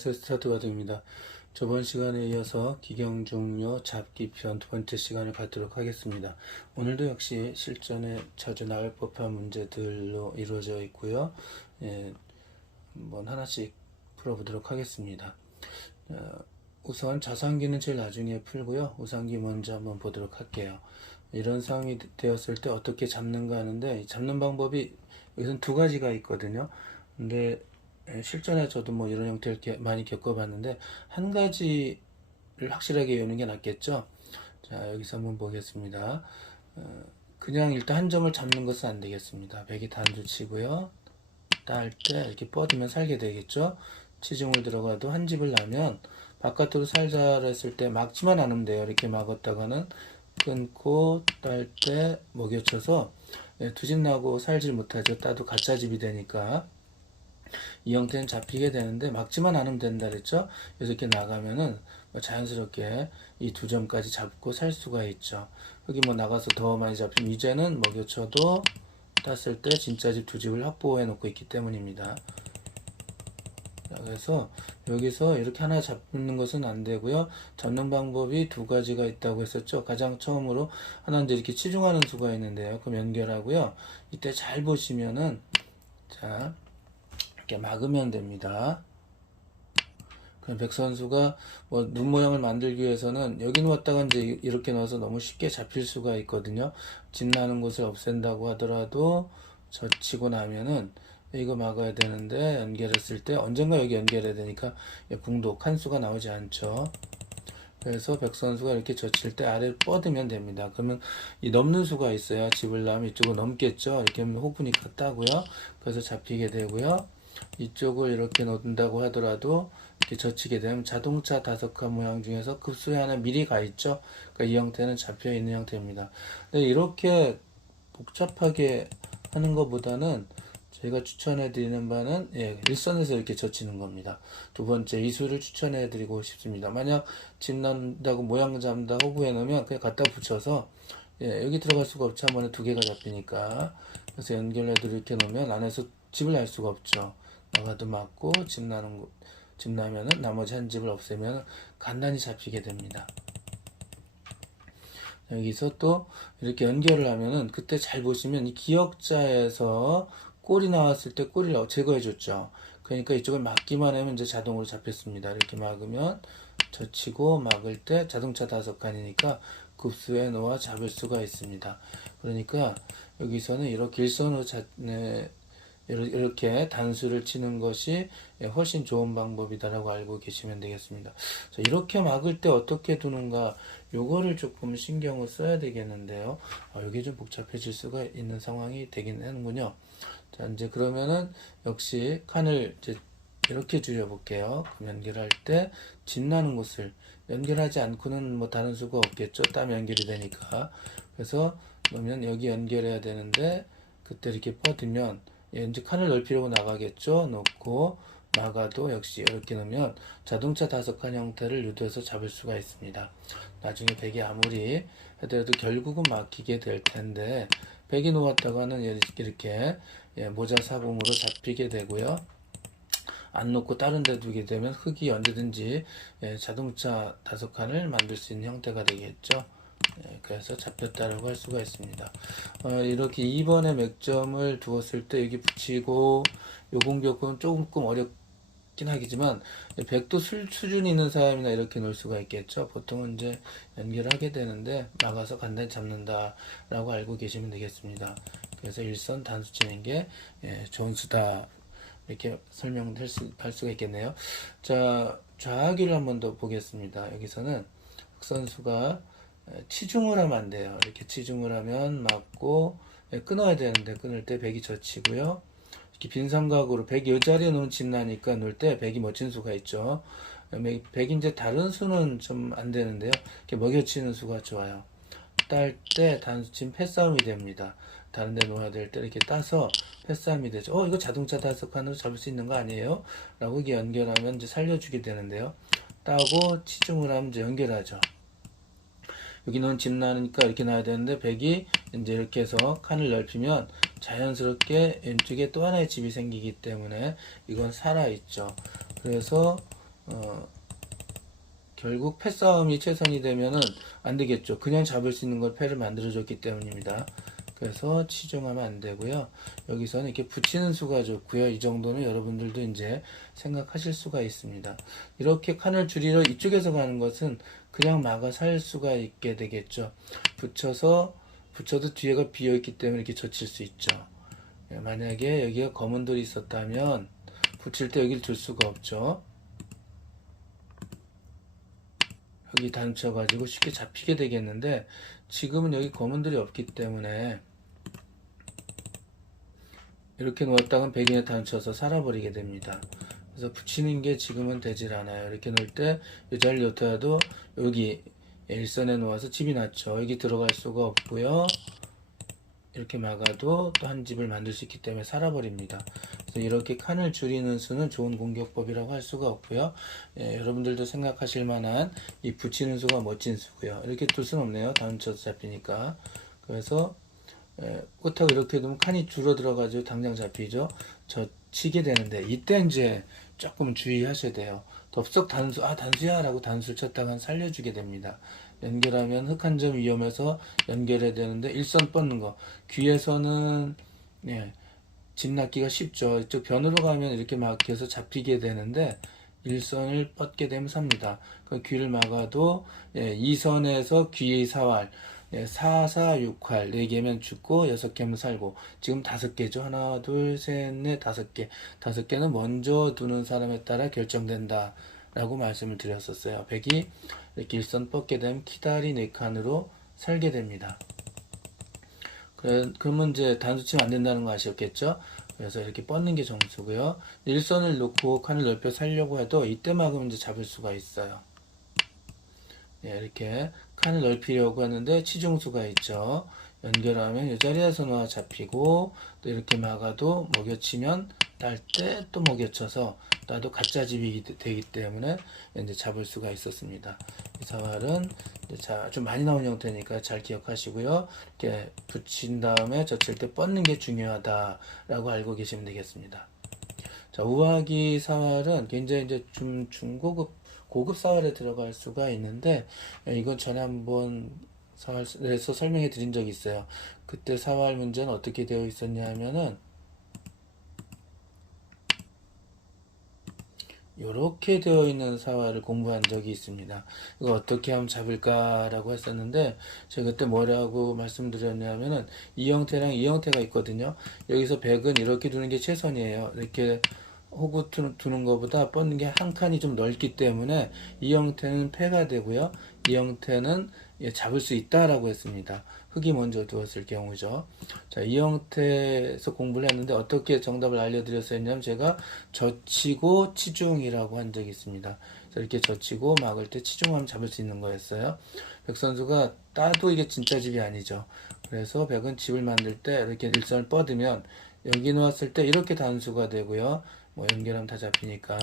안녕하세요. 스타트 가드입니다. 저번 시간에 이어서 기경종료 잡기편 두 번째 시간을 갖도록 하겠습니다. 오늘도 역시 실전에 자주 나올 법한 문제들로 이루어져 있고요. 한번 하나씩 풀어보도록 하겠습니다. 우선 자산기는 제일 나중에 풀고요. 우상기 먼저 한번 보도록 할게요. 이런 상황이 되었을 때 어떻게 잡는가 하는데, 잡는 방법이 여기서는 두 가지가 있거든요. 근데 실전에 저도 뭐 이런 형태를 많이 겪어봤는데, 한 가지를 확실하게 외우는 게 낫겠죠. 자, 여기서 한번 보겠습니다. 그냥 일단 한 점을 잡는 것은 안 되겠습니다. 백이 단수 치고요. 딸 때 이렇게 뻗으면 살게 되겠죠. 치중을 들어가도 한 집을 나면 바깥으로 살자 했을 때 막지만 않으면 돼요. 이렇게 막았다가는 끊고 딸 때 먹여쳐서 두 집 나고 살질 못하죠. 따도 가짜 집이 되니까 이 형태는 잡히게 되는데, 막지만 않으면 된다 그랬죠. 그래서 이렇게 나가면은 자연스럽게 이 두 점까지 잡고 살 수가 있죠. 여기 뭐 나가서 더 많이 잡히면 이제는 먹여쳐도 땄을 때 진짜 집 두 집을 확보해 놓고 있기 때문입니다. 그래서 여기서 이렇게 하나 잡는 것은 안 되고요. 잡는 방법이 두 가지가 있다고 했었죠. 가장 처음으로 하나는 이렇게 치중하는 수가 있는데요. 그럼 연결하고요. 이때 잘 보시면은, 자, 이렇게 막으면 됩니다. 그럼 백 선수가 뭐 눈 모양을 만들기 위해서는 여기 놓았다가 이제 이렇게 넣어서 너무 쉽게 잡힐 수가 있거든요. 집 나는 곳을 없앤다고 하더라도 젖히고 나면은 이거 막아야 되는데, 연결했을 때 언젠가 여기 연결해야 되니까 궁도 칸수가 나오지 않죠. 그래서 백 선수가 이렇게 젖힐 때 아래로 뻗으면 됩니다. 그러면 이 넘는 수가 있어야 집을 나면 이쪽으로 넘겠죠. 이렇게 하면 호프니까 따고요. 그래서 잡히게 되고요. 이쪽을 이렇게 놓는다고 하더라도 이렇게 젖히게 되면 자동차 다섯 칸 모양 중에서 급수에 하나 미리 가 있죠. 그러니까 이 형태는 잡혀 있는 형태입니다. 근데 이렇게 복잡하게 하는 것보다는 제가 추천해 드리는 바는 일선에서 이렇게 젖히는 겁니다. 두 번째 이수를 추천해 드리고 싶습니다. 만약 집 난다고 모양 잡는다 호구해 놓으면 그냥 갖다 붙여서 여기 들어갈 수가 없죠. 한 번에 두 개가 잡히니까. 그래서 연결해도 이렇게 놓으면 안에서 집을 날 수가 없죠. 나가도 맞고 집 나면은 나머지 한 집을 없애면 간단히 잡히게 됩니다. 여기서 또 이렇게 연결을 하면은, 그때 잘 보시면 이 기역자에서 꼴이 나왔을 때 꼴을 제거해 줬죠. 그러니까 이쪽을 막기만 하면 이제 자동으로 잡혔습니다. 이렇게 막으면 젖히고 막을 때 자동차 다섯 칸이니까 급수에 놓아 잡을 수가 있습니다. 그러니까 여기서는 이렇게 일선으로 이렇게 단수를 치는 것이 훨씬 좋은 방법이다라고 알고 계시면 되겠습니다. 자, 이렇게 막을 때 어떻게 두는가, 요거를 조금 신경을 써야 되겠는데요. 이게 좀 복잡해질 수가 있는 상황이 되긴 하는군요. 자, 이제 그러면은 역시 칸을 이제 이렇게 줄여볼게요. 그럼 연결할 때 진나는 곳을 연결하지 않고는 뭐 다른 수가 없겠죠. 땀 연결이 되니까. 그래서 그러면 여기 연결해야 되는데, 그때 이렇게 뻗으면 이제 칸을 넓히려고 나가겠죠. 놓고 나가도 역시 이렇게 넣으면 자동차 다섯 칸 형태를 유도해서 잡을 수가 있습니다. 나중에 백이 아무리 하더라도 결국은 막히게 될 텐데, 백이 놓았다가는 이렇게 모자 사공으로 잡히게 되고요. 안 놓고 다른 데 두게 되면 흙이 언제든지 자동차 다섯 칸을 만들 수 있는 형태가 되겠죠. 그래서 잡혔다라고 할 수가 있습니다. 이렇게 2번에 맥점을 두었을 때 여기 붙이고 요 공격은 조금 어렵긴 하겠지만, 백도 수준이 있는 사람이나 이렇게 놓을 수가 있겠죠. 보통은 이제 연결하게 되는데 나가서 간단히 잡는다라고 알고 계시면 되겠습니다. 그래서 일선 단수 치는 게 좋은 수다, 이렇게 설명할 수가 있겠네요. 자, 좌하기를 한 번 더 보겠습니다. 여기서는 흑선수가 치중을 하면 안 돼요. 이렇게 치중을 하면 맞고, 끊어야 되는데 끊을 때 백이 젖히고요. 이렇게 빈 삼각으로 백이 이 자리에 놓으면 집 나니까 놓을 때 백이 멋진 수가 있죠. 백이 이제 다른 수는 좀 안 되는데요. 이렇게 먹여치는 수가 좋아요. 딸 때 단수침 패싸움이 됩니다. 다른 데 놓아야 될 때 이렇게 따서 패싸움이 되죠. 이거 자동차 다섯 칸으로 잡을 수 있는 거 아니에요? 라고 이게 연결하면 이제 살려주게 되는데요. 따고 치중을 하면 이제 연결하죠. 여기는 집 나니까 이렇게 놔야 되는데, 백이 이제 이렇게 해서 칸을 넓히면 자연스럽게 왼쪽에 또 하나의 집이 생기기 때문에 이건 살아있죠. 그래서 결국 패싸움이 최선이 되면은 안 되겠죠. 그냥 잡을 수 있는 걸 패를 만들어줬기 때문입니다. 그래서 치중하면 안 되고요. 여기서는 이렇게 붙이는 수가 좋고요. 이 정도는 여러분들도 이제 생각하실 수가 있습니다. 이렇게 칸을 줄이러 이쪽에서 가는 것은 그냥 막아 살 수가 있게 되겠죠. 붙여도 뒤에가 비어있기 때문에 이렇게 젖힐 수 있죠. 만약에 여기가 검은 돌이 있었다면 붙일 때 여기를 줄 수가 없죠. 여기 단쳐가지고 쉽게 잡히게 되겠는데 지금은 여기 검은들이 없기 때문에 이렇게 놓았다간 백인에 단쳐서 살아버리게 됩니다. 그래서 붙이는 게 지금은 되질 않아요. 이렇게 놓을 때 이 자리를 놓더라도 여기 일선에 놓아서 집이 났죠. 여기 들어갈 수가 없고요. 이렇게 막아도 또 한 집을 만들 수 있기 때문에 살아버립니다. 그래서 이렇게 칸을 줄이는 수는 좋은 공격법이라고 할 수가 없고요. 여러분들도 생각하실 만한 이 붙이는 수가 멋진 수고요. 이렇게 둘 수는 없네요. 단쳐서 잡히니까. 그래서 끝하고 이렇게 두면 칸이 줄어들어가지고 당장 잡히죠. 치게 되는데 이때 이제 조금 주의하셔야 돼요. 덥석 단수야 라고 단수를 쳤다가 살려주게 됩니다. 연결하면 흙 한 점 위험해서 연결해야 되는데 일선 뻗는 거 귀에서는 집 낚기가 쉽죠. 이쪽 변으로 가면 이렇게 막혀서 잡히게 되는데 일선을 뻗게 되면 삽니다. 그 귀를 막아도 2선에서 귀의 사활 4, 4, 6, 활 4개면 죽고 6개면 살고 지금 5개죠. 하나, 둘, 셋, 넷, 5개 5개는 먼저 두는 사람에 따라 결정된다 라고 말씀을 드렸었어요. 백이 이렇게 일선 뻗게 되면 키다리 4칸으로 살게 됩니다. 그러면 이제 단수 치면 안 된다는 거 아셨겠죠? 그래서 이렇게 뻗는 게 점수고요. 일선을 놓고 칸을 넓혀 살려고 해도 이때 막으면 이제 잡을 수가 있어요. 이렇게 칸을 넓히려고 하는데 치중수가 있죠. 연결하면 이 자리에서 놓아 잡히고 또 이렇게 막아도 먹여치면 딸 때 또 먹여쳐서 나도 가짜 집이 되기 때문에 이제 잡을 수가 있었습니다. 이 사활은 좀 많이 나온 형태니까 잘 기억하시고요. 이렇게 붙인 다음에 젖힐 때 뻗는 게 중요하다라고 알고 계시면 되겠습니다. 자, 우아기 사활은 굉장히 이제 좀 고급 사활에 들어갈 수가 있는데 이건 전에 한번 사활에서 설명해 드린 적이 있어요. 그때 사활 문제는 어떻게 되어 있었냐 하면은 이렇게 되어 있는 사활을 공부한 적이 있습니다. 이거 어떻게 하면 잡을까라고 했었는데 제가 그때 뭐라고 말씀드렸냐면은 이 형태랑 이 형태가 있거든요. 여기서 백은 이렇게 두는 게 최선이에요. 이렇게 호구 두는 것보다 뻗는 게 한 칸이 좀 넓기 때문에 이 형태는 패가 되고요. 이 형태는 잡을 수 있다라고 했습니다. 흙이 먼저 두었을 경우죠. 자, 이 형태에서 공부를 했는데 어떻게 정답을 알려드렸었냐면 제가 젖히고 치중이라고 한 적이 있습니다. 이렇게 젖히고 막을 때 치중하면 잡을 수 있는 거였어요. 백 선수가 따도 이게 진짜 집이 아니죠. 그래서 백은 집을 만들 때 이렇게 일선을 뻗으면 여기 놓았을 때 이렇게 단수가 되고요. 뭐 연결하면 다 잡히니까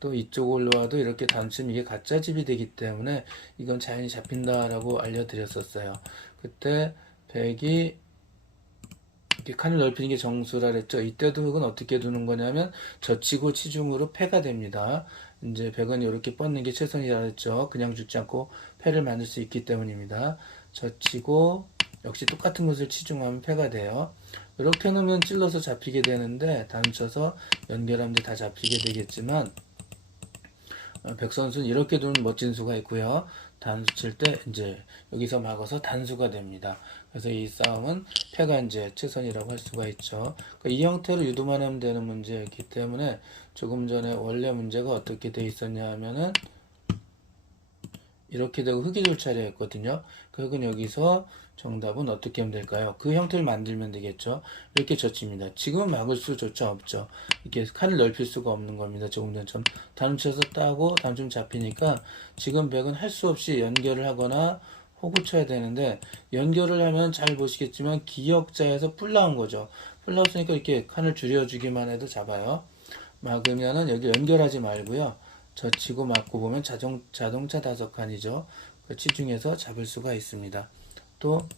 또 이쪽 올라와도 이렇게 단추면 이게 가짜 집이 되기 때문에 이건 자연히 잡힌다라고 알려드렸었어요. 그때 백이 이렇게 칸을 넓히는 게 정수라 그랬죠. 이때도 흙은 어떻게 두는 거냐면 젖히고 치중으로 패가 됩니다. 이제 백은 이렇게 뻗는 게 최선이라 그랬죠. 그냥 죽지 않고 패를 만들 수 있기 때문입니다. 젖히고 역시 똑같은 것을 치중하면 패가 돼요. 이렇게 놓으면 찔러서 잡히게 되는데 단쳐서 연결하면 다 잡히게 되겠지만 백선수는 이렇게 두는 멋진 수가 있고요. 단수 칠 때 이제 여기서 막아서 단수가 됩니다. 그래서 이 싸움은 패가 이제 최선이라고 할 수가 있죠. 그러니까 이 형태로 유도만 하면 되는 문제였기 때문에 조금 전에 원래 문제가 어떻게 돼 있었냐 하면은 이렇게 되고 흙이 돌 차례였거든요. 그 흙은 여기서 정답은 어떻게 하면 될까요? 그 형태를 만들면 되겠죠. 이렇게 젖힙니다. 지금은 막을 수조차 없죠. 이렇게 칸을 넓힐 수가 없는 겁니다. 조금 전처럼 단추에서 따고 단추 잡히니까 지금 백은 할 수 없이 연결을 하거나 호구 쳐야 되는데 연결을 하면 잘 보시겠지만 기역자에서 뿔 나온 거죠. 뿔 나왔으니까 이렇게 칸을 줄여주기만 해도 잡아요. 막으면은 여기 연결하지 말고요. 젖히고 막고 보면 자동차 5칸이죠. 그 치중해서 잡을 수가 있습니다. 또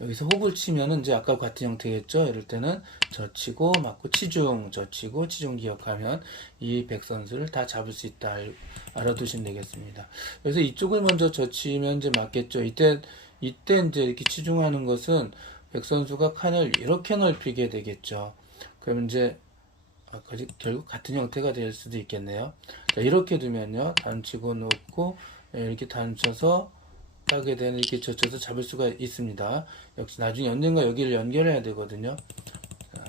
여기서 호흡을 치면은 이제 아까 같은 형태겠죠. 이럴 때는 젖히고 맞고 치중, 젖히고 치중 기억하면 이 백 선수를 다 잡을 수 있다 알아두시면 되겠습니다. 그래서 이쪽을 먼저 젖히면 이제 맞겠죠. 이때 이제 이렇게 치중하는 것은 백 선수가 칸을 이렇게 넓히게 되겠죠. 그러면 이제 결국 같은 형태가 될 수도 있겠네요. 자, 이렇게 두면요, 단치고 놓고 이렇게 단쳐서 하게 되는 이렇게 젖혀서 잡을 수가 있습니다. 역시 나중에 언젠가 여기를 연결해야 되거든요. 자,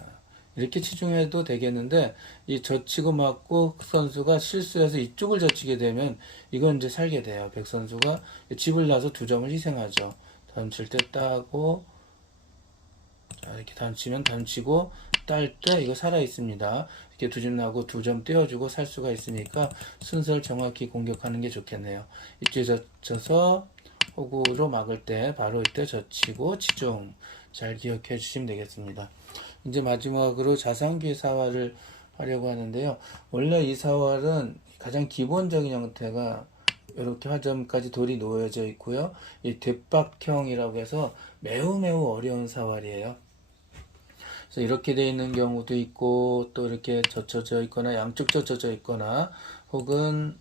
이렇게 치중해도 되겠는데 이 젖히고 맞고 선수가 실수해서 이쪽을 젖히게 되면 이건 이제 살게 돼요. 백 선수가 집을 나서 두 점을 희생하죠. 던칠 때 따고 자, 이렇게 단치면 단치고 딸 때 이거 살아 있습니다. 이렇게 두 점 나고 두 점 떼어주고 살 수가 있으니까 순서를 정확히 공격하는 게 좋겠네요. 이쪽에 젖혀서 호구로 막을 때 바로 이때 젖히고 치중 잘 기억해 주시면 되겠습니다. 이제 마지막으로 자상귀 사활을 하려고 하는데요. 원래 이 사활은 가장 기본적인 형태가 이렇게 화점까지 돌이 놓여져 있고요. 이 대박형이라고 해서 매우 어려운 사활이에요. 그래서 이렇게 되어 있는 경우도 있고 또 이렇게 젖혀져 있거나 양쪽 젖혀져 있거나 혹은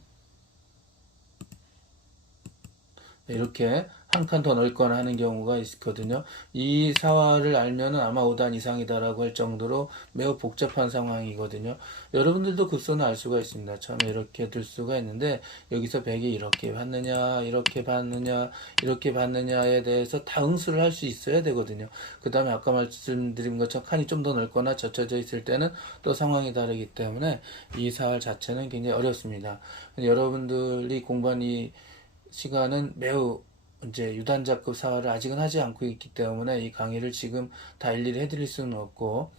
이렇게 한 칸 더 넓거나 하는 경우가 있거든요. 이 사활을 알면은 아마 5단 이상이다라고 할 정도로 매우 복잡한 상황이거든요. 여러분들도 급소는 알 수가 있습니다. 처음에 이렇게 들 수가 있는데 여기서 백이 이렇게 봤느냐, 이렇게 봤느냐, 이렇게 봤느냐에 대해서 다 응수를 할 수 있어야 되거든요. 그 다음에 아까 말씀드린 것처럼 칸이 좀 더 넓거나 젖혀져 있을 때는 또 상황이 다르기 때문에 이 사활 자체는 굉장히 어렵습니다. 여러분들이 공부한 이 시간은 매우 이제 유단자급 사활을 아직은 하지 않고 있기 때문에 이 강의를 지금 다 일일이 해드릴 수는 없고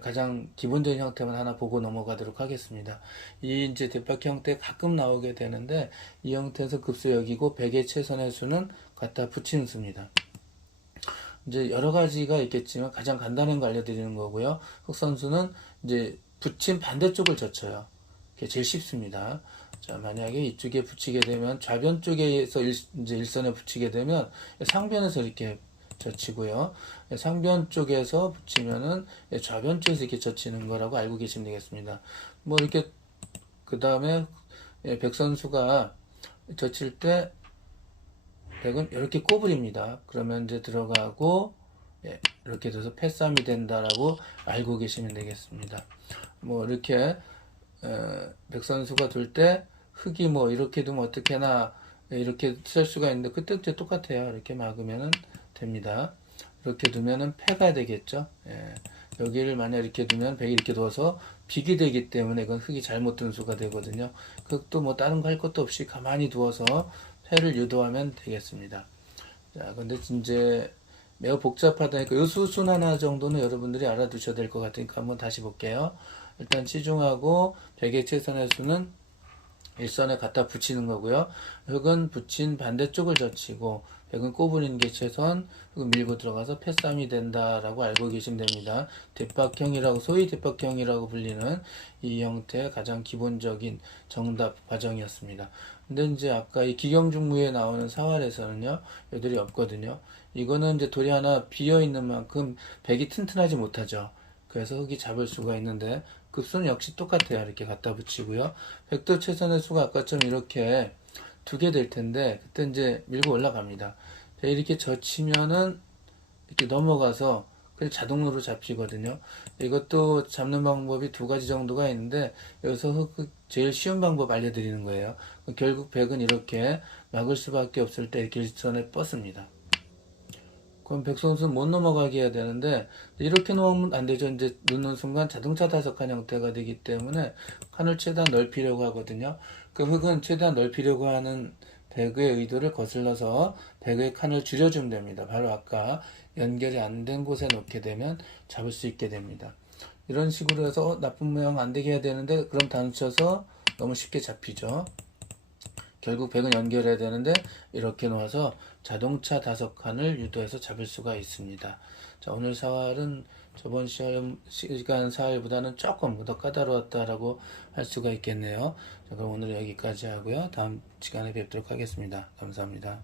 가장 기본적인 형태만 하나 보고 넘어가도록 하겠습니다. 이 이제 대박 형태 가끔 나오게 되는데 이 형태에서 급수 여기고 백의 최선의 수는 갖다 붙이는 수입니다. 이제 여러 가지가 있겠지만 가장 간단한 거 알려드리는 거고요. 흑선수는 이제 붙인 반대쪽을 젖혀요. 그게 제일 쉽습니다. 자, 만약에 이쪽에 붙이게 되면 좌변 쪽에서 이제 일선에 붙이게 되면 상변에서 이렇게 젖히고요. 상변 쪽에서 붙이면은 좌변 쪽에서 이렇게 젖히는 거라고 알고 계시면 되겠습니다. 뭐 이렇게 그 다음에 백 선수가 젖힐 때 백은 이렇게 꼬부립니다. 그러면 이제 들어가고 이렇게 돼서 패싸움이 된다라고 알고 계시면 되겠습니다. 뭐 이렇게 백 선수가 둘 때 흙이 뭐 이렇게 두면 어떻게나 이렇게 쓸 수가 있는데 그때 이제 똑같아요. 이렇게 막으면 됩니다. 이렇게 두면은 패가 되겠죠. 여기를 만약 이렇게 두면 백이 이렇게 두어서 빅이 되기 때문에 이건 흙이 잘못 든 수가 되거든요. 그것도 뭐 다른 거 할 것도 없이 가만히 두어서 패를 유도하면 되겠습니다. 자, 근데 이제 매우 복잡하다니까 요 수순 하나 정도는 여러분들이 알아두셔야 될 것 같으니까 한번 다시 볼게요. 일단 치중하고 백의 최선의 수는 일선에 갖다 붙이는 거고요. 흙은 붙인 반대쪽을 젖히고 백은 꼬부리는 게 최선, 흙은 밀고 들어가서 패싸움이 된다라고 알고 계시면 됩니다. 대박형이라고 소위 대박형이라고 불리는 이 형태의 가장 기본적인 정답 과정이었습니다. 근데 이제 아까 이 기경중무에 나오는 사활에서는요, 여들이 없거든요. 이거는 이제 돌이 하나 비어 있는 만큼 백이 튼튼하지 못하죠. 그래서 흙이 잡을 수가 있는데 급수는 역시 똑같아요. 이렇게 갖다 붙이고요. 백도 최선의 수가 아까처럼 이렇게 두 개 될 텐데 그때 이제 밀고 올라갑니다. 이렇게 젖히면은 이렇게 넘어가서 그냥 자동으로 잡히거든요. 이것도 잡는 방법이 두 가지 정도가 있는데 여기서 제일 쉬운 방법 알려드리는 거예요. 결국 백은 이렇게 막을 수밖에 없을 때 이렇게 일선에 뻗습니다. 그럼 백 선수는 못 넘어가게 해야 되는데 이렇게 놓으면 안 되죠. 이제 넣는 순간 자동차 다석한 형태가 되기 때문에 칸을 최대한 넓히려고 하거든요. 그 흙은 최대한 넓히려고 하는 백의 의도를 거슬러서 백의 칸을 줄여주면 됩니다. 바로 아까 연결이 안 된 곳에 놓게 되면 잡을 수 있게 됩니다. 이런 식으로 해서 나쁜 모양 안 되게 해야 되는데 그럼 단쳐서 너무 쉽게 잡히죠. 결국 백은 연결해야 되는데 이렇게 놓아서 자동차 5칸을 유도해서 잡을 수가 있습니다. 자, 오늘 사활은 저번 시간 사활보다는 조금 더 까다로웠다라고 할 수가 있겠네요. 자, 그럼 오늘 여기까지 하고요. 다음 시간에 뵙도록 하겠습니다. 감사합니다.